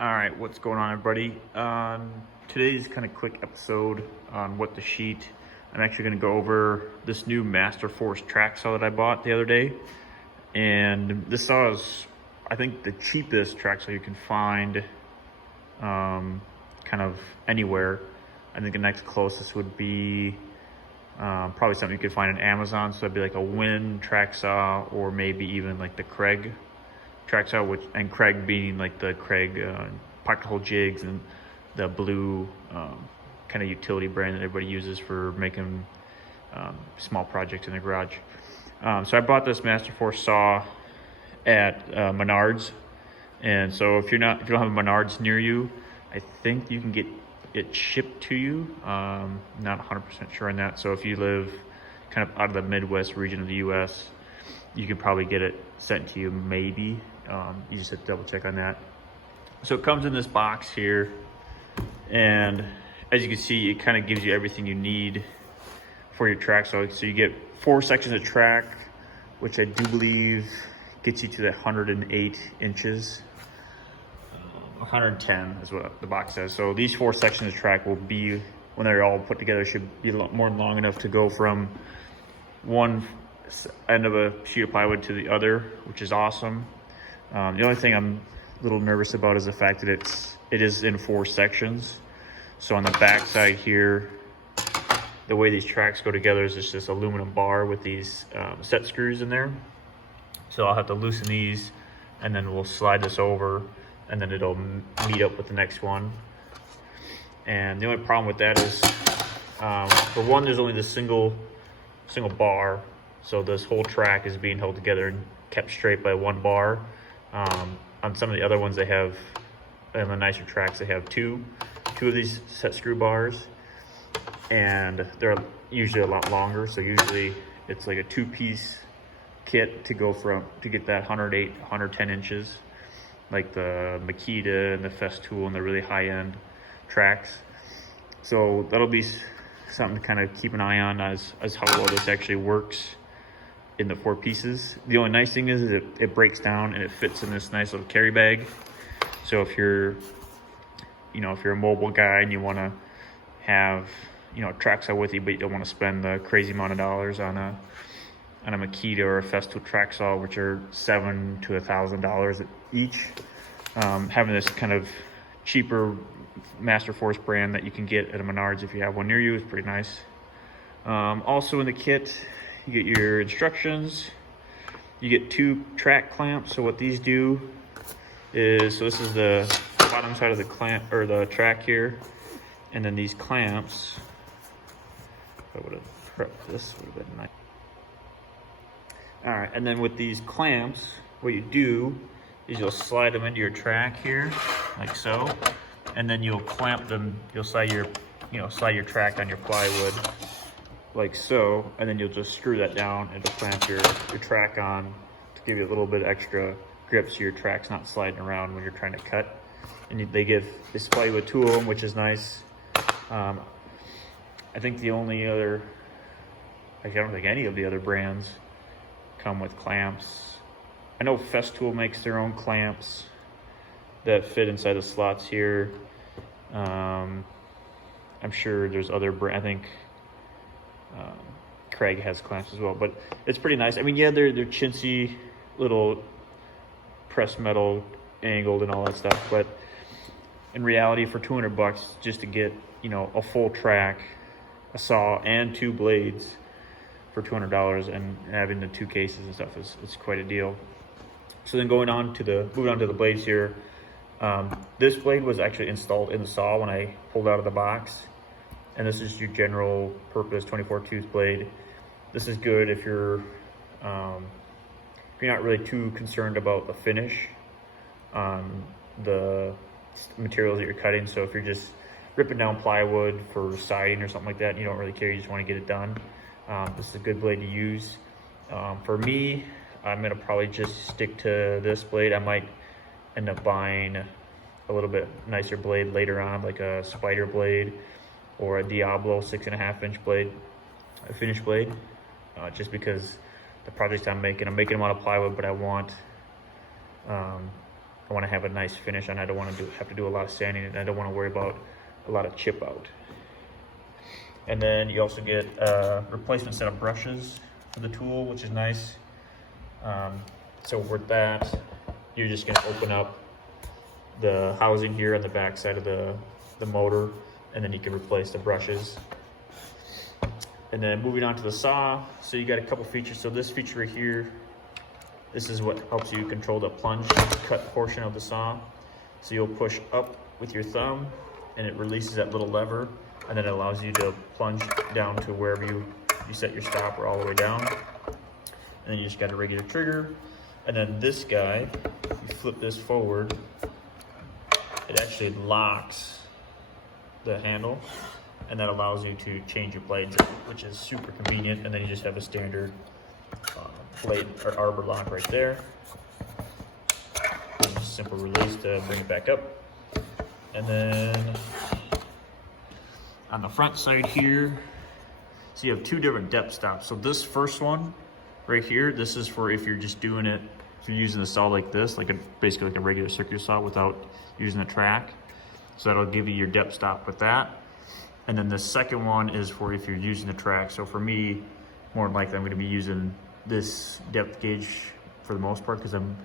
All right, what's going on, everybody? Today's kind of quick episode on what to sheet. I'm actually going to go over this new Master Force track saw that I bought the other day. And this saw is, I think, the cheapest track saw you can find kind of anywhere. I think the next closest would be probably something you could find on Amazon. So it'd be like a Win track saw, or maybe even like the Craig track saw, and Craig being like the Craig pocket hole jigs and the blue kind of utility brand that everybody uses for making small projects in their garage. So I bought this Master Force saw at Menards, and so if you don't have a Menards near you, I think you can get it shipped to you. Not 100% sure on that. So if you live kind of out of the Midwest region of the U.S., you could probably get it sent to you, maybe. You just have to double check on that. So it comes in this box here, and as you can see, it kind of gives you everything you need for your track. So you get 4 sections of track, which I do believe gets you to the 108 inches. 110 is what the box says. So these 4 sections of track will be, when they're all put together, should be more than long enough to go from one end of a sheet of plywood to the other, which is awesome. The only thing I'm a little nervous about is the fact that it is in 4 sections. So on the back side here, the way these tracks go together is just this aluminum bar with these set screws in there. So I'll have to loosen these, and then we'll slide this over, and then it'll meet up with the next one. And the only problem with that is, for one, there's only this single bar. So this whole track is being held together and kept straight by one bar. On some of the other ones, they have, on the nicer tracks, they have two of these set screw bars, and they're usually a lot longer. So usually it's like a 2-piece kit to get that 108, 110 inches, like the Makita and the Festool and the really high-end tracks. So that'll be something to kind of keep an eye on as how well this actually works in the 4 pieces. The only nice thing is it breaks down and it fits in this nice little carry bag. So if you're a mobile guy and you want to have a track saw with you, but you don't want to spend the crazy amount of dollars on a Makita or a Festool track saw, which are $700 to $1,000 each, having this kind of cheaper Master Force brand that you can get at a Menards if you have one near you is pretty nice. Also in the kit, you get your instructions. You get 2 track clamps. So what these do is, so this is the bottom side of the clamp, or the track here, and then these clamps, if I would have prepped this, would have been nice. All right, and then with these clamps, what you do is you'll slide them into your track here, like so, and then you'll clamp them. You'll slide your track on your plywood, like so, and then you'll just screw that down and just clamp your track on to give you a little bit extra grip so your track's not sliding around when you're trying to cut. And they give this plywood tool, which is nice. I think the only other, actually I don't think any of the other brands come with clamps. I know Festool makes their own clamps that fit inside the slots here. I'm sure there's other brands. I think Craig has clamps as well, but it's pretty nice. I mean, yeah, they're chintzy, little pressed metal, angled and all that stuff, but in reality, for $200 just to get a full track, a saw, and 2 blades for $200, and having the 2 cases and stuff is quite a deal. So then moving on to the blades here. This blade was actually installed in the saw when I pulled out of the box, and this is your general purpose 24 tooth blade. This is good if you're not really too concerned about the finish on the materials that you're cutting. So if you're just ripping down plywood for siding or something like that, and you don't really care, you just want to get it done, this is a good blade to use. For me, I'm gonna probably just stick to this blade. I might end up buying a little bit nicer blade later on, like a spider blade or a Diablo 6.5-inch blade, a finished blade, just because the projects I'm making them out of plywood, but I want I want to have a nice finish on it. I don't want to have to do a lot of sanding, and I don't want to worry about a lot of chip out. And then you also get a replacement set of brushes for the tool, which is nice. So with that, you're just going to open up the housing here on the back side of the motor, and then you can replace the brushes. And then moving on to the saw, so you got a couple features. So this feature right here, this is what helps you control the plunge cut portion of the saw. So you'll push up with your thumb, and it releases that little lever, and then it allows you to plunge down to wherever you set your stopper all the way down. And then you just got a regular trigger. And then this guy, you flip this forward, it actually locks the handle, and that allows you to change your blades, which is super convenient. And then you just have a standard blade or arbor lock right there. And just simple release to bring it back up. And then on the front side here, so you have two different depth stops. So this first one right here, this is for if you're just doing it, if you're using the saw like this, basically like a regular circular saw without using the track. So that'll give you your depth stop with that. And then the second one is for if you're using the track. So for me, more than likely I'm gonna be using this depth gauge for the most part, because I'm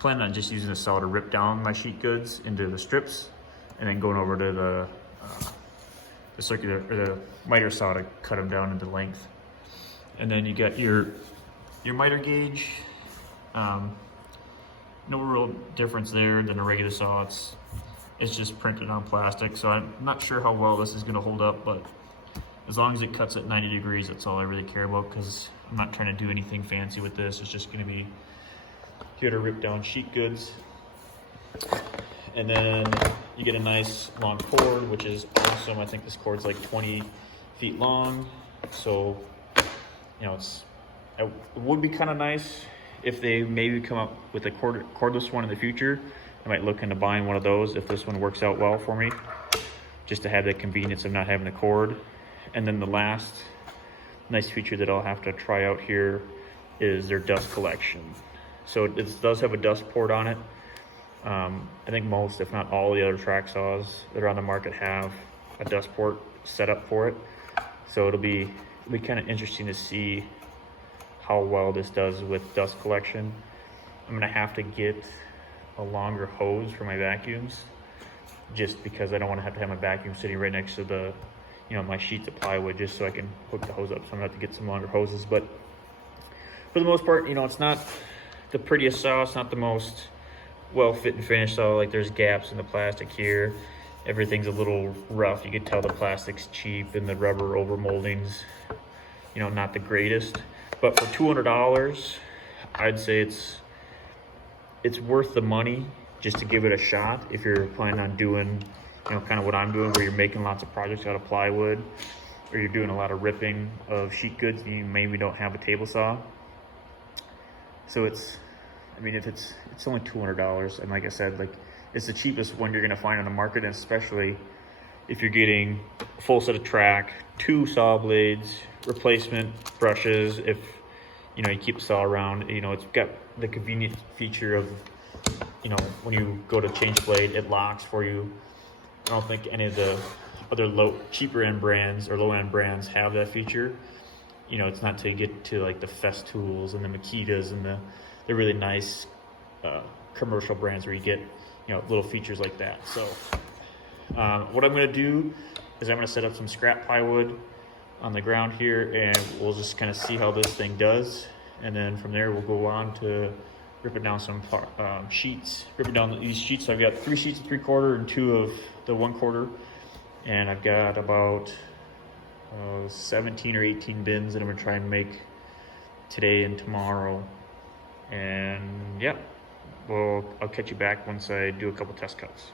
planning on just using the saw to rip down my sheet goods into the strips, and then going over to the circular or the miter saw to cut them down into length. And then you got your miter gauge. No real difference there than a regular saw. It's just printed on plastic, so I'm not sure how well this is going to hold up, but as long as it cuts at 90 degrees, that's all I really care about, because I'm not trying to do anything fancy with this. It's just going to be here to rip down sheet goods. And then you get a nice long cord, which is awesome. I think this cord's like 20 feet long. So, you know, it would be kind of nice if they maybe come up with a cordless one in the future. I might look into buying one of those if this one works out well for me, just to have the convenience of not having a cord. And then the last nice feature that I'll have to try out here is their dust collection. So it does have a dust port on it. I think most, if not all, the other track saws that are on the market have a dust port set up for it. So it'll be kind of interesting to see how well this does with dust collection. I'm gonna have to get a longer hose for my vacuums, just because I don't want to have my vacuum sitting right next to the, my sheets of plywood, just so I can hook the hose up. So I'm gonna have to get some longer hoses. But for the most part, it's not the prettiest saw. It's not the most well fit and finished saw. Like, there's gaps in the plastic here. Everything's a little rough. You can tell the plastic's cheap, and the rubber over moldings, not the greatest. But for $200, I'd say it's worth the money just to give it a shot if you're planning on doing, kind of what I'm doing, where you're making lots of projects out of plywood, or you're doing a lot of ripping of sheet goods and you maybe don't have a table saw. So if it's only $200, and like I said, it's the cheapest one you're gonna find on the market, and especially if you're getting a full set of track, 2 saw blades, replacement brushes. If you keep the saw around, it's got the convenient feature of, when you go to change blade, it locks for you. I don't think any of the other cheaper end brands or low end brands have that feature. It's not till you get to like the Festoons and the Makitas and the really nice commercial brands where you get little features like that. So what I'm going to do is I'm going to set up some scrap plywood on the ground here, and we'll just kind of see how this thing does. And then from there, we'll go on to ripping down some sheets. Ripping down these sheets. So I've got 3 sheets of 3/4 and 2 of the 1/4. And I've got about 17 or 18 bins that I'm going to try and make today and tomorrow. And yeah, I'll catch you back once I do a couple test cuts.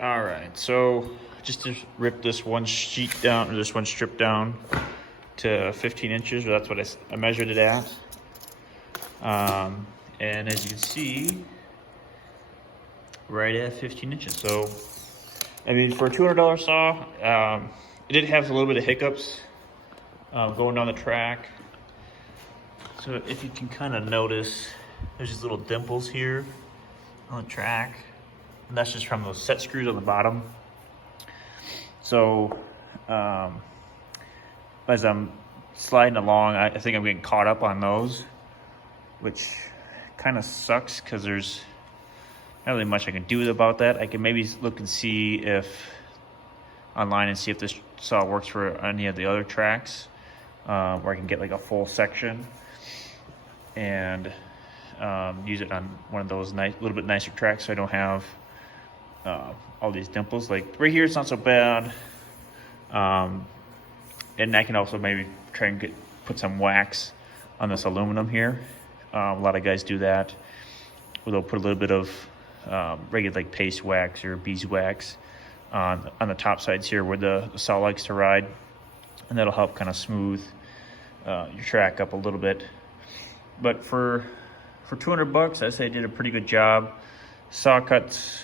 All right, so just to rip this one sheet down, or this one strip down to 15 inches, or that's what I measured it at. And as you can see, right at 15 inches. So, I mean, for a $200 saw, it did have a little bit of hiccups going down the track. So if you can kind of notice, there's these little dimples here on the track. And that's just from those set screws on the bottom. So as I'm sliding along, I think I'm getting caught up on those, which kind of sucks because there's not really much I can do about that. I can maybe look and see if online and see if this saw works for any of the other tracks, where I can get like a full section and use it on one of those nice, little bit nicer tracks, so I don't have all these dimples. Like right here, it's not so bad. And I can also maybe try and put some wax on this aluminum here. A lot of guys do that, where they'll put a little bit of regular like paste wax or beeswax on the top sides here where the saw likes to ride, and that'll help kind of smooth your track up a little bit. But for $200, I say I did a pretty good job. Saw cuts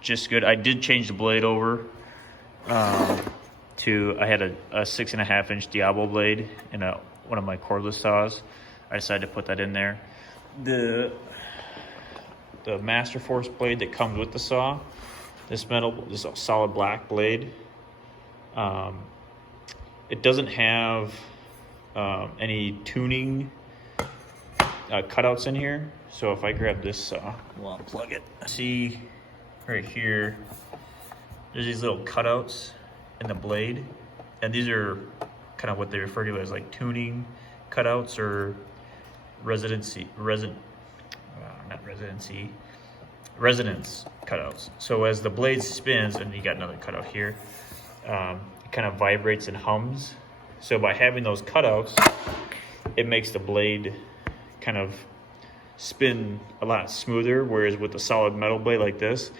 just good. I did change the blade over to, I had a 6.5 inch Diablo blade in one of my cordless saws. I decided to put that in there. The Master Force blade that comes with the saw, this solid black blade, it doesn't have any tuning cutouts in here. So if I grab this saw, we'll unplug it. See right here, there's these little cutouts in the blade, and these are kind of what they refer to as like tuning cutouts or resonance cutouts. So as the blade spins, and you got another cutout here, it kind of vibrates and hums. So by having those cutouts, it makes the blade kind of spin a lot smoother, whereas with a solid metal blade like this,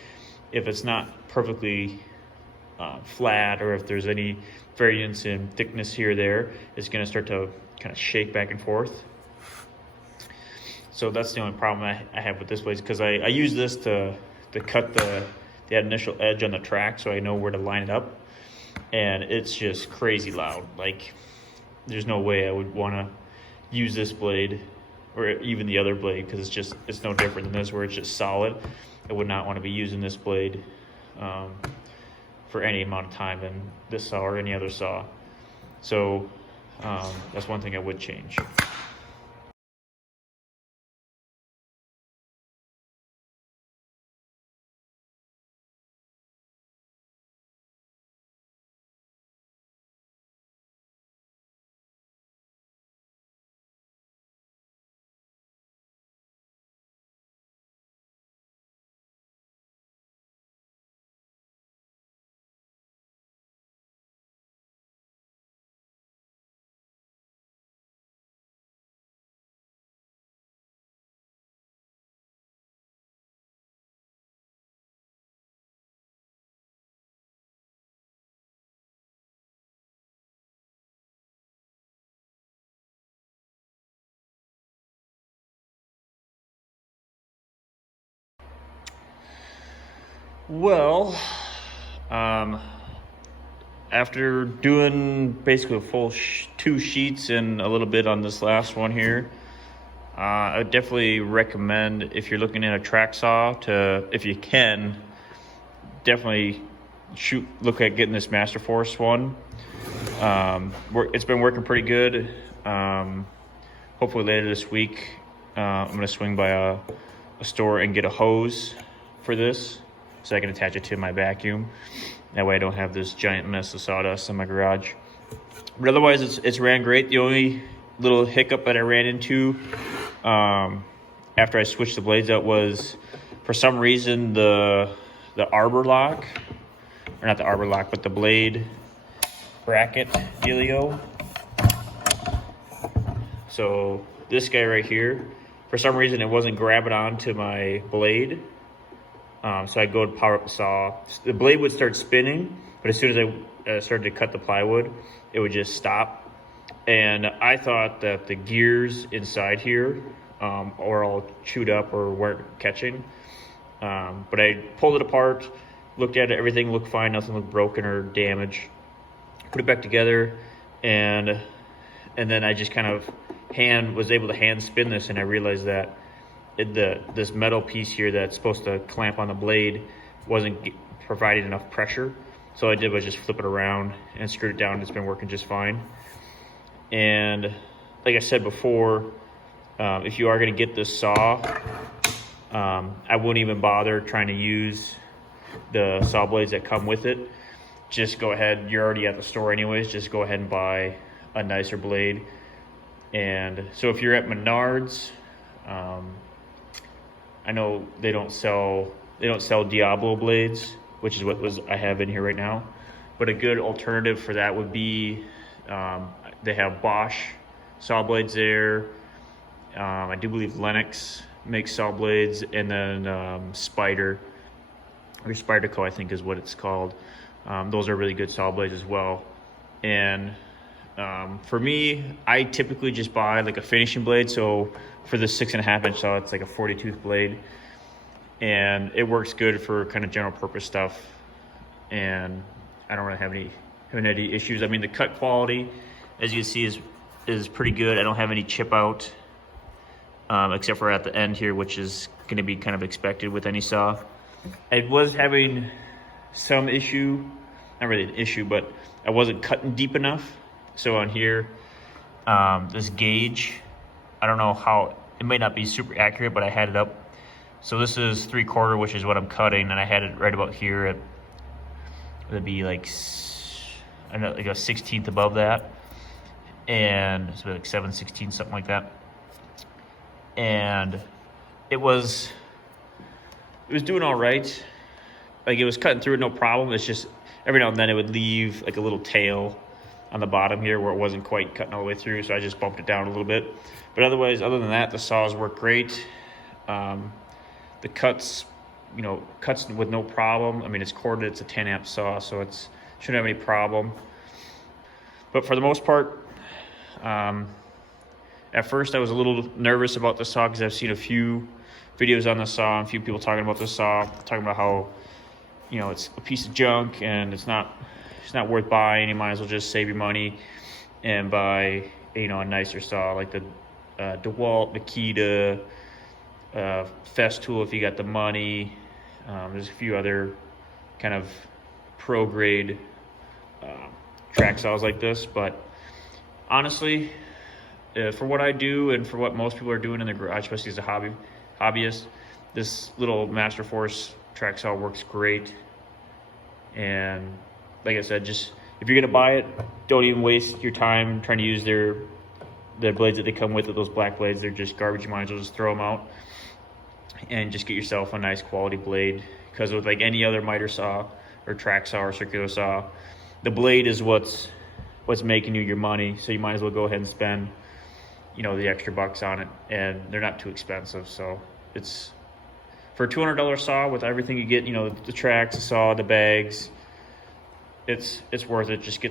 if it's not perfectly flat, or if there's any variance in thickness here or there, it's going to start to kind of shake back and forth. So that's the only problem I have with this blade, because I use this to cut the initial edge on the track, so I know where to line it up, and it's just crazy loud. Like, there's no way I would want to use this blade or even the other blade, because it's no different than this, where it's just solid. I would not want to be using this blade for any amount of time in this saw or any other saw. So that's one thing I would change. Well, after doing basically a full 2 sheets and a little bit on this last one here, I would definitely recommend, if you're looking at a track saw, to, if you can, definitely look at getting this Master Force one. It's been working pretty good. Hopefully later this week, I'm going to swing by a store and get a hose for this, so I can attach it to my vacuum. That way I don't have this giant mess of sawdust in my garage. But otherwise, it's ran great. The only little hiccup that I ran into after I switched the blades out was, for some reason, the arbor lock, or not the arbor lock, but the blade bracket dealio. So this guy right here, for some reason it wasn't grabbing onto my blade. So I'd go to power up the saw. The blade would start spinning, but as soon as I started to cut the plywood, it would just stop. And I thought that the gears inside here were all chewed up or weren't catching. But I pulled it apart, looked at it, everything looked fine, nothing looked broken or damaged. Put it back together, and then I just kind of was able to hand spin this, and I realized that this metal piece here that's supposed to clamp on the blade wasn't providing enough pressure. So all I did was just flip it around and screw it down. It's been working just fine. And like I said before, if you are going to get this saw, I wouldn't even bother trying to use the saw blades that come with it. Just go ahead, you're already at the store anyways, just go ahead and buy a nicer blade. And so if you're at Menards, I know they don't sell Diablo blades, which is what I have in here right now. But a good alternative for that would be, they have Bosch saw blades there. I do believe Lennox makes saw blades, and then Spyder, or Spyderco I think is what it's called. Those are really good saw blades as well. And for me, I typically just buy like a finishing blade. So for the 6.5 inch saw, it's like a 40 tooth blade, and it works good for kind of general purpose stuff. And I don't really have any issues. I mean, the cut quality, as you can see, is pretty good. I don't have any chip out, except for at the end here, which is going to be kind of expected with any saw. I was having some issue, not really an issue, but I wasn't cutting deep enough. So on here, this gauge, I don't know how, it may not be super accurate, but I had it up. So this is 3/4, which is what I'm cutting, and I had it right about here at, it'd be like, I don't know, like a 1/16 above that. And it's like 7/16, something like that. And it was doing all right. Like, it was cutting through it, no problem. It's just every now and then it would leave like a little tail on the bottom here where it wasn't quite cutting all the way through. So I just bumped it down a little bit. But otherwise, other than that, the saws work great. The cuts, cuts with no problem. I mean, it's corded, it's a 10 amp saw, so it shouldn't have any problem. But for the most part, at first I was a little nervous about the saw because I've seen a few videos on the saw and a few people talking about the saw, talking about how, it's a piece of junk and it's not worth buying. You might as well just save your money and buy, a nicer saw like the DeWalt, Makita, Festool if you got the money. There's a few other kind of pro grade track saws like this, but honestly, for what I do and for what most people are doing in the garage, especially as a hobbyist, this little Master Force track saw works great. And like I said, just if you're gonna buy it, don't even waste your time trying to use their blades that they come with. Those black blades, they're just garbage. You might as well just throw them out and just get yourself a nice quality blade. Because with like any other miter saw or track saw or circular saw, the blade is what's making you your money. So you might as well go ahead and spend the extra bucks on it, and they're not too expensive. So it's for a $200 saw with everything you get, the tracks, the saw, the bags, it's worth it. Just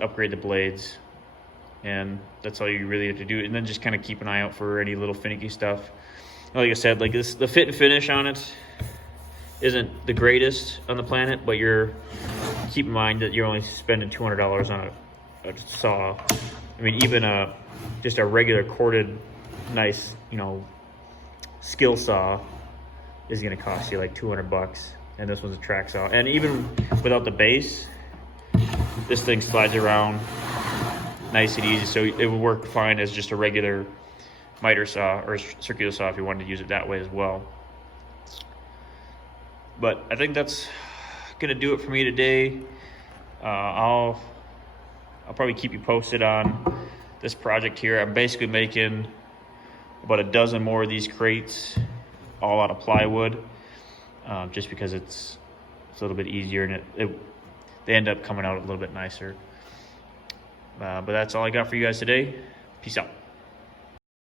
upgrade the blades, and that's all you really have to do. And then just kind of keep an eye out for any little finicky stuff. Like I said, like this, the fit and finish on it isn't the greatest on the planet, but keep in mind that you're only spending $200 on a saw. I mean, even just a regular corded, nice, skill saw is going to cost you like $200, and this one's a track saw. And even without the base, this thing slides around nice and easy, so it would work fine as just a regular miter saw or circular saw if you wanted to use it that way as well. But I think that's gonna do it for me today. I'll probably keep you posted on this project here. I'm basically making about a dozen more of these crates, all out of plywood, just because it's a little bit easier, and they end up coming out a little bit nicer. But that's all I got for you guys today. Peace out.